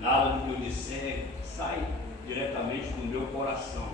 nada do que eu disser sai diretamente do meu coração,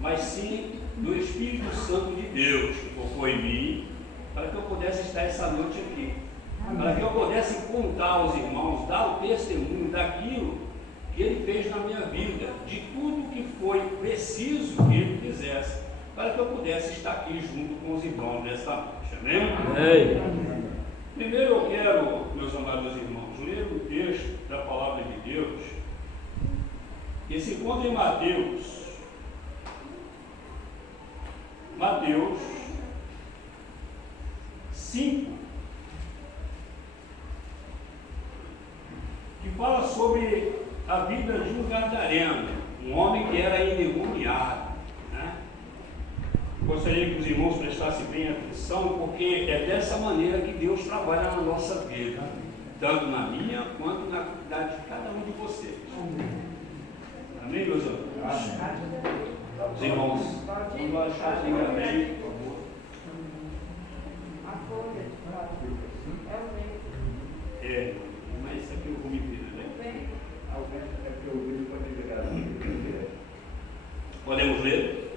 mas sim do Espírito Santo de Deus que tocou em mim, para que eu pudesse estar essa noite aqui, para que eu pudesse contar aos irmãos, dar o testemunho daquilo que Ele fez na minha vida, de tudo que foi preciso que Ele fizesse, para que eu pudesse estar aqui junto com os irmãos nesta noite. Amém? Amém. Primeiro eu quero, meus amados irmãos, ler o texto da palavra de Deus, que se encontra em Mateus 5, que fala sobre a vida de um gadareno, um homem que era endemoniado, né? Gostaria que os irmãos prestassem bem atenção, porque é dessa maneira que Deus trabalha na nossa vida, tanto na minha quanto na vida de cada um de vocês. Amém, meus amigos? Os irmãos, vamos achar aqui amém. Mas isso aqui eu vou me ver, né? Podemos ler?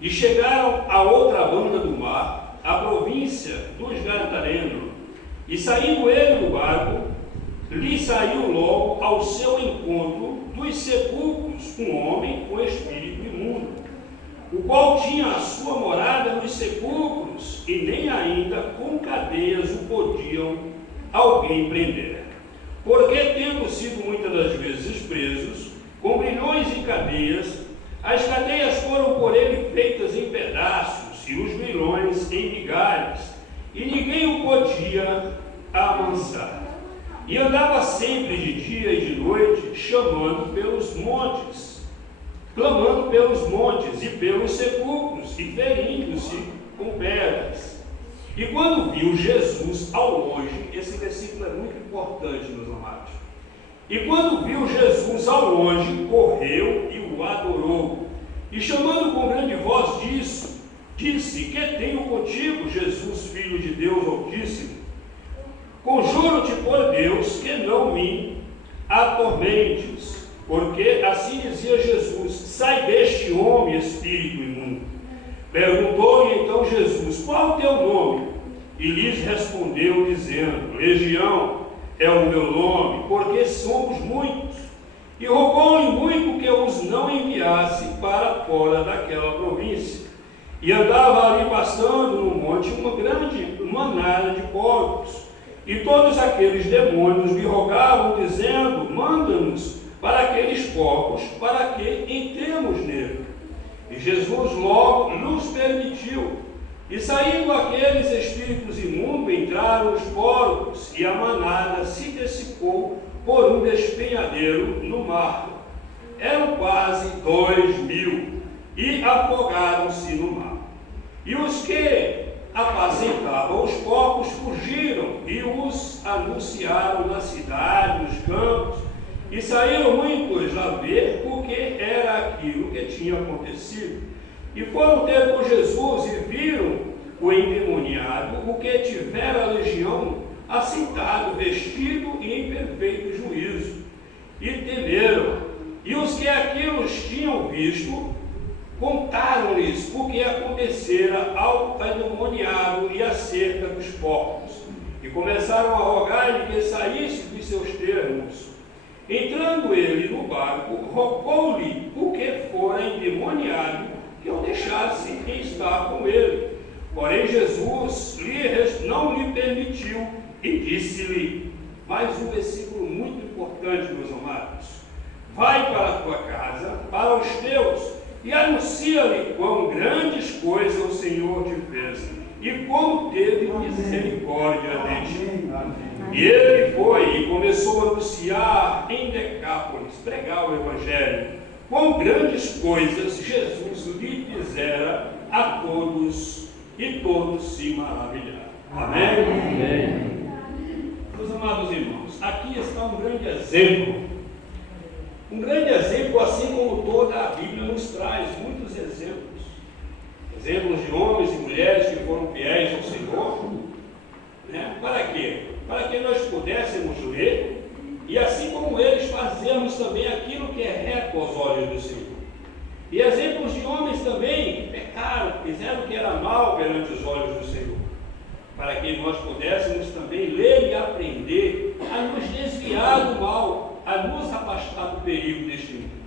E chegaram a outra banda do mar, a província dos Gadarenos, e saindo ele do barco, lhe saiu logo ao seu encontro dos sepulcros um homem com espírito imundo, o qual tinha a sua morada nos sepulcros, e nem ainda com cadeias o podiam alguém prender. Porque, tendo sido muitas das vezes presos, com grilhões e cadeias, as cadeias foram por ele feitas em pedaços, e os grilhões em migalhas, e ninguém o podia amansar. E andava sempre de dia e de noite, clamando pelos montes e pelos sepulcros, e ferindo-se com pedras. E quando viu Jesus ao longe, esse versículo é muito importante, meus amados. E quando viu Jesus ao longe, correu e o adorou. E chamando com grande voz disse: que tenho contigo, Jesus, Filho de Deus Altíssimo? Conjuro-te por Deus que não me atormentes. Porque assim dizia Jesus: sai deste homem, espírito imundo. Perguntou-lhe então Jesus: qual o teu nome? E lhes respondeu dizendo: Legião é o meu nome, porque somos muitos. E rogou-lhe muito que os não enviasse para fora daquela província. E andava ali pastando no monte uma grande manada de porcos. E todos aqueles demônios lhe rogavam, dizendo: manda-nos para aqueles porcos, para que entremos nele. E Jesus logo nos permitiu. E saindo aqueles espíritos imundos, entraram os porcos, e a manada se dissipou por um despenhadeiro no mar. Eram quase 2.000, e afogaram-se no mar. E os que apacentavam os porcos fugiram, e os anunciaram na cidade, nos campos, e saíram muitos a ver o que era aquilo que tinha acontecido. E foram ter com Jesus e viram o endemoniado, o que tivera a legião, assentado, vestido e em perfeito juízo. E temeram. E os que aquilo tinham visto, contaram-lhes o que acontecera ao endemoniado e acerca dos porcos. E começaram a rogar-lhe que saísse dos seus termos. Entrando ele no barco, rogou-lhe o que fora endemoniado, que o deixasse estar com ele. Porém Jesus não lhe permitiu e disse-lhe, mais um versículo muito importante, meus amados: vai para a tua casa, para os teus, e anuncia-lhe quão grandes coisas o Senhor te fez, e como teve misericórdia de ti. E ele foi e começou a anunciar em Decápolis, pregar o Evangelho, quão grandes coisas Jesus lhe fizera a todos, e todos se maravilharam. Amém? Amém. Meus amados irmãos, aqui está um grande exemplo. Um grande exemplo, assim como toda a Bíblia nos traz muitos exemplos. Exemplos de homens e mulheres que foram fiéis ao Senhor. Né? Para quê? para que nós pudéssemos ver, e assim como eles fazermos também aquilo que é reto aos olhos do Senhor. E exemplos de homens também que pecaram, fizeram o que era mal perante os olhos do Senhor, para que nós pudéssemos também ler e aprender a nos desviar do mal, a nos afastar do perigo deste mundo.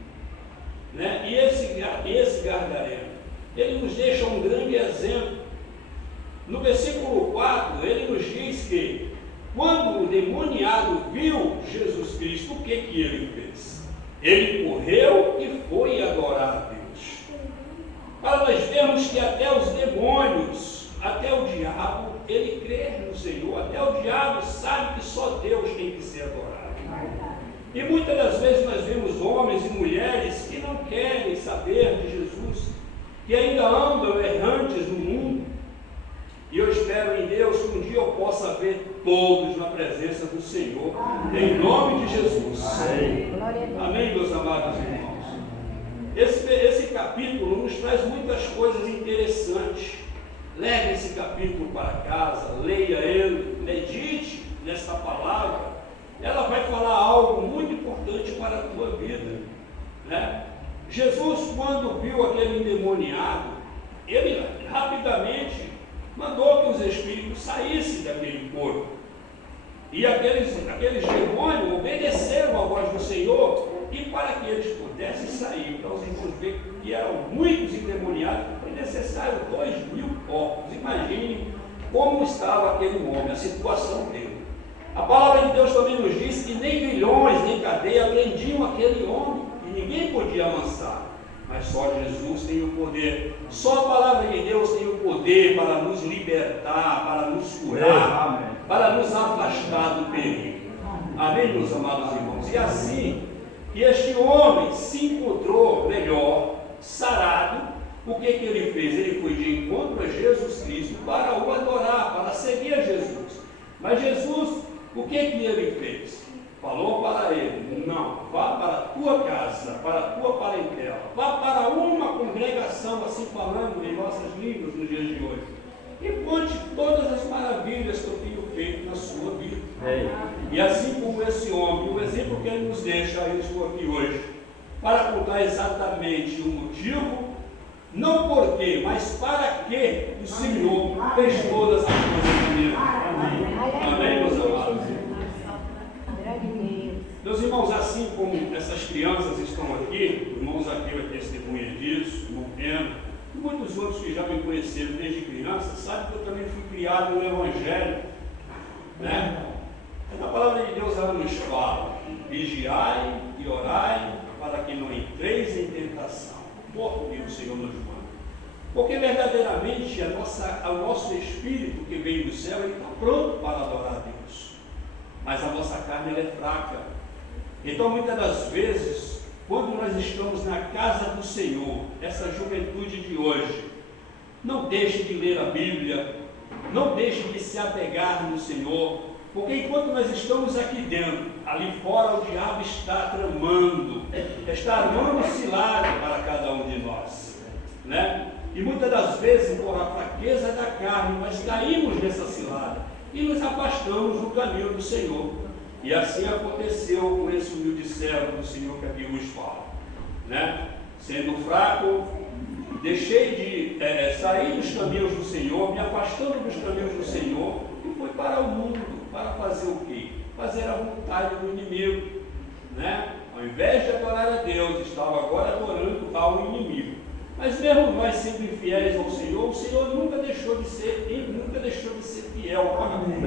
Né? E esse Gadareno, ele nos deixa um grande exemplo. No versículo 4, ele nos diz que quando o demoniado viu Jesus Cristo, o que ele fez? Ele correu e foi adorar a Deus. Para nós vermos que até os demônios, até o diabo, ele crê no Senhor, até o diabo sabe que só Deus tem que ser adorado. E muitas das vezes nós vemos homens e mulheres que não querem saber de Jesus, que ainda andam errantes no mundo. E eu espero em Deus que um dia eu possa ver todos na presença do Senhor, em nome de Jesus. Amém, meus amados irmãos. Esse capítulo nos traz muitas coisas interessantes. Leve esse capítulo para casa, leia ele, medite nessa palavra. Ela vai falar algo muito importante para a tua vida, né? Jesus, quando viu aquele endemoniado, ele rapidamente mandou que os espíritos saíssem daquele corpo. E aqueles demônios obedeceram à voz do Senhor, e para que eles pudessem sair, para os irmãos verem que eram muitos endemoniados, foi necessário 2.000 corpos. Imagine como estava aquele homem, a situação dele. A palavra de Deus também nos diz que nem grilhões, nem cadeia prendiam aquele homem, e ninguém podia amansar. Mas só Jesus tem o poder, só a palavra de Deus tem o poder para nos libertar, para nos curar, para nos afastar do perigo. Amém, meus amados irmãos? E assim que este homem se encontrou melhor, sarado, o que ele fez? Ele foi de encontro a Jesus Cristo para o adorar, para seguir a Jesus. Mas Jesus, o que ele fez? Falou para ele: não, vá para a tua casa, para a tua parentela, vá para uma congregação, assim falando em nossas línguas nos dias de hoje, e conte todas as maravilhas que eu tenho feito na sua vida. E assim como esse homem, o exemplo que ele nos deixa, eu estou aqui hoje, para contar exatamente o motivo, não porquê, mas para que o Senhor fez todas as coisas na minha vida. Amém, meus amados? Meus irmãos, assim como essas crianças estão aqui, irmãos aqui vai testemunha disso, irmão Pena, e muitos outros que já me conheceram desde criança, sabem que eu também fui criado no Evangelho, né? A palavra de Deus, ela nos fala: vigiai e orai para que não entreis em tentação, porque o Senhor nos manda. Porque verdadeiramente o nosso espírito que veio do céu, ele está pronto para adorar a Deus, mas a nossa carne, ela é fraca. Então, muitas das vezes, quando nós estamos na casa do Senhor, essa juventude de hoje, não deixe de ler a Bíblia, não deixe de se apegar no Senhor, porque enquanto nós estamos aqui dentro, ali fora o diabo está armando cilada para cada um de nós, né? E muitas das vezes, por a fraqueza da carne, nós caímos nessa cilada e nos afastamos do caminho do Senhor. E assim aconteceu com esse humilde servo do Senhor que aqui vos fala, né? Sendo fraco, deixei de sair dos caminhos do Senhor, me afastando dos caminhos do Senhor, e fui para o mundo, para fazer o quê? Fazer a vontade do inimigo, né? Ao invés de adorar a Deus, estava agora adorando ao inimigo. Mas mesmo nós sempre fiéis ao Senhor, o Senhor nunca deixou de ser fiel para nós,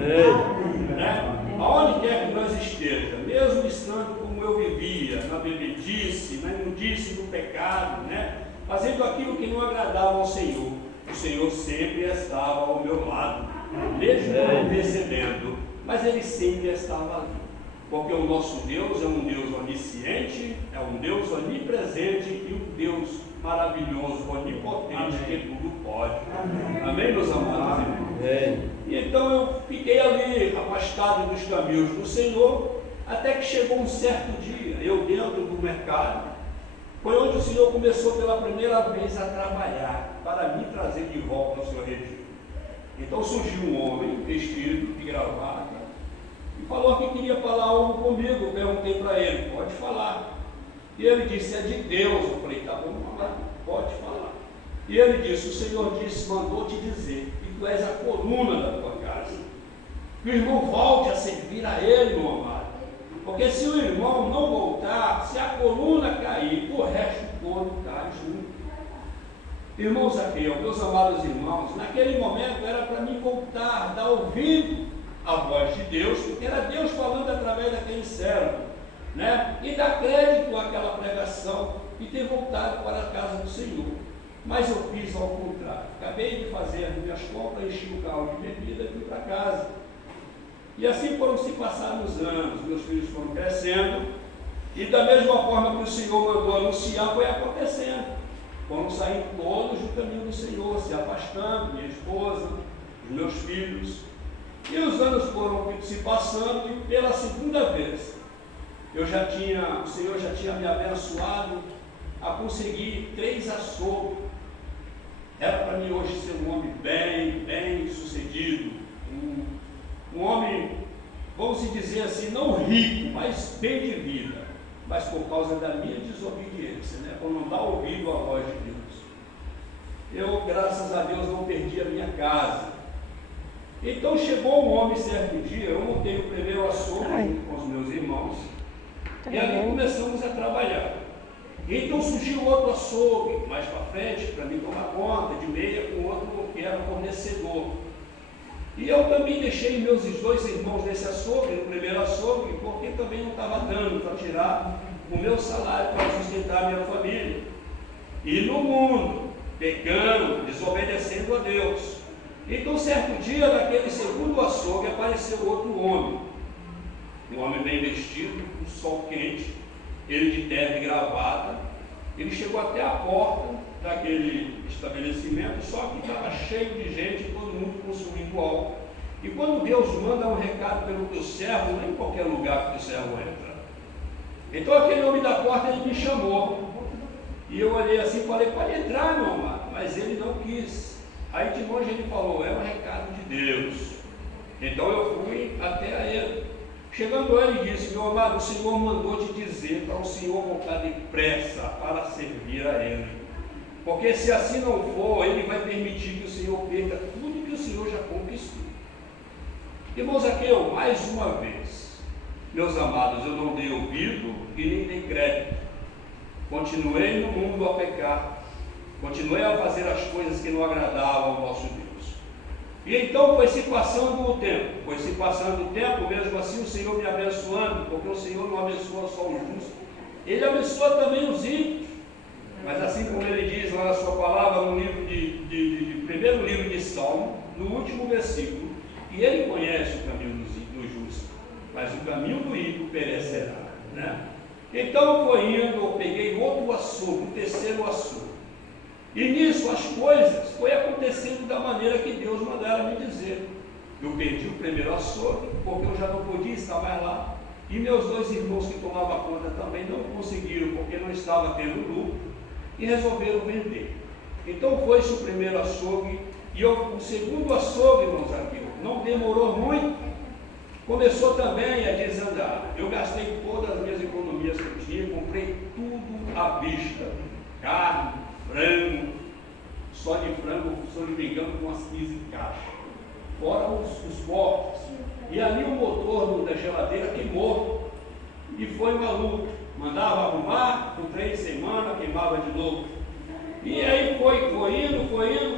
né? Aonde quer que nós esteja, mesmo estando como eu vivia, na bebedice, na imundice do pecado, né? Fazendo aquilo que não agradava ao Senhor, o Senhor sempre estava ao meu lado, mesmo não percebendo, mas Ele sempre estava ali, porque o nosso Deus é um Deus onisciente, é um Deus onipresente e um Deus maravilhoso, onipotente, que tudo pode. Amém, meus amados irmãos? E então eu fiquei ali, afastado dos caminhos do Senhor, até que chegou um certo dia, eu dentro do mercado, foi onde o Senhor começou pela primeira vez a trabalhar, para me trazer de volta ao seu retiro. Então surgiu um homem, vestido de gravata, falou que queria falar algo comigo. Eu perguntei para ele, pode falar. E ele disse, é de Deus. Eu falei, tá bom, amado, pode falar. E ele disse, o Senhor disse, mandou te dizer que tu és a coluna da tua casa. Que o irmão volte a servir a ele, meu amado. Porque se o irmão não voltar, se a coluna cair, o resto todo cai junto. Irmão Zaqueu, meus amados irmãos, naquele momento era para mim voltar, dar ouvido à voz de Deus, porque era Deus falando através daquele servo, né? E dar crédito àquela pregação e ter voltado para a casa do Senhor. Mas eu fiz ao contrário. Acabei de fazer as minhas compras, enchi o carro de bebida e fui para casa. E assim foram se passando os anos, meus filhos foram crescendo, e da mesma forma que o Senhor mandou anunciar, foi acontecendo. Foram saindo todos do caminho do Senhor, se afastando, minha esposa, os meus filhos. E os anos foram se passando, e pela segunda vez, o Senhor já tinha me abençoado a conseguir 3 açougues. Era para mim hoje ser um homem bem sucedido, um homem, vamos dizer assim, não rico, mas bem de vida, mas por causa da minha desobediência, né? Por não dar ouvido à voz de Deus. Eu, graças a Deus, não perdi a minha casa. Então chegou um homem certo dia, eu montei o primeiro açougue com os meus irmãos, e ali começamos a trabalhar. Então surgiu outro açougue, mais para frente, para mim tomar conta, de meia com outro que era fornecedor. E eu também deixei meus 2 irmãos nesse açougue, no primeiro açougue, porque também não estava dando para tirar o meu salário para sustentar a minha família. E no mundo, pecando, desobedecendo a Deus. Então, certo dia, naquele segundo açougue, apareceu outro homem. Um homem bem vestido, com sol quente, ele de terno e gravata. Ele chegou até a porta daquele estabelecimento, só que estava cheio de gente, todo mundo consumindo álcool. E quando Deus manda um recado pelo teu servo, não é em qualquer lugar que o servo entra. Então aquele homem da porta, ele me chamou. E eu olhei assim e falei, pode entrar, meu amado. Mas ele não quis. Aí de longe ele falou, é um recado de Deus. Então eu fui até ele. Chegando a ele disse, meu amado, o Senhor mandou te dizer para o Senhor voltar depressa para servir a Ele. Porque se assim não for, Ele vai permitir que o Senhor perca tudo que o Senhor já conquistou. Irmãos, aqui eu, mais uma vez, meus amados, eu não dei ouvido e nem dei crédito. Continuei no mundo a pecar. Continuei a fazer as coisas que não agradavam ao nosso Deus. E então foi se passando o tempo, mesmo assim o Senhor me abençoando, porque o Senhor não abençoa só o justo, Ele abençoa também os ímpios. Mas assim como Ele diz lá na sua palavra, no livro primeiro livro de Salmo, no último versículo, que Ele conhece o caminho do justo, mas o caminho do ímpio perecerá, né? Então foi indo, eu peguei outro açougue, o terceiro açougue. E nisso as coisas foi acontecendo da maneira que Deus mandara me dizer. Eu perdi o primeiro açougue, porque eu já não podia estar mais lá. E meus 2 irmãos que tomavam conta também não conseguiram, porque não estava tendo lucro, e resolveram vender. Então foi-se o primeiro açougue, e o segundo açougue, irmãos, aqui, não demorou muito, começou também a desandar. Eu gastei todas as minhas economias que eu tinha, comprei tudo à vista, carne, frango, só de frango, se eu não me engano, com umas 15 caixas, fora os cortes. E ali o motor da geladeira queimou, e foi maluco. Mandava arrumar, por 3 semanas, queimava de novo. E aí foi indo,